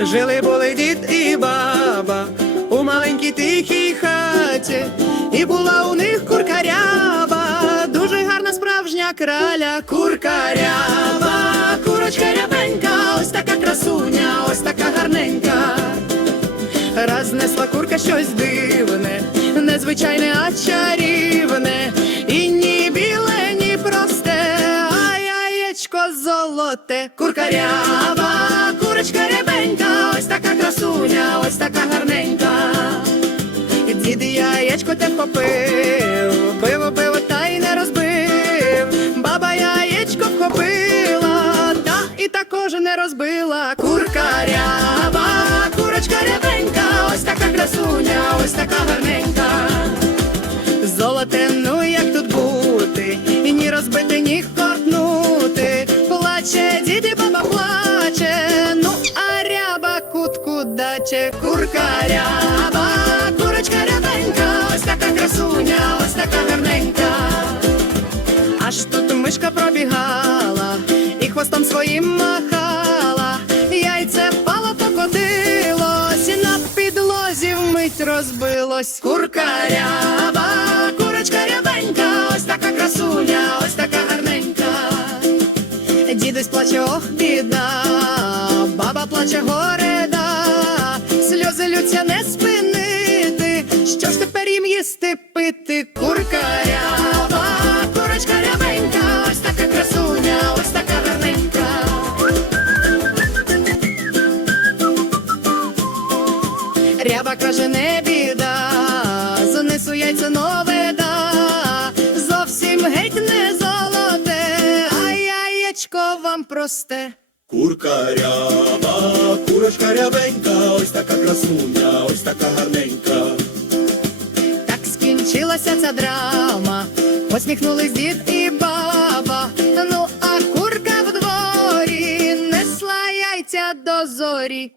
Жили були дід і баба у маленькій тихій хаті, і була у них куркаряба, дуже гарна справжня краля, куркаряба, курочка рябенька, ось така красуня, ось така гарненька. Раз несла курка щось дивне, незвичайне, а чарівне, і ні біле, ні просте, а яєчко золоте, куркарява, Дід яєчко те вхопив, пиво пиво та й не розбив. Баба яєчко вхопила, та і також не розбила. Курка ряба, курочка рябенька, ось така красуня, ось така гарненька. Золоте, ну як тут бути, і ні розбити, ні хортнути. Плаче, дід і баба плаче, ну а ряба кутку даче, курка ряба, хвостом своїм махала, яйце впало, покотилось, і на підлозі вмить розбилось. Курка ряба, курочка рябенька, ось така красуня, ось така гарненька. Дідусь плаче, ох, біда, баба плаче гореда, сльози лються не спинити. Що ж тепер їм їсти пити? Курка Ряба каже, не біда, занесу яйця нове да, зовсім геть не золоте, а яєчко вам просте. Курка ряба, курочка рябенька, ось така красуня, ось така гарненька. Так скінчилася ця драма, посміхнулись дід і баба. Ну а курка в дворі несла яйця до зорі.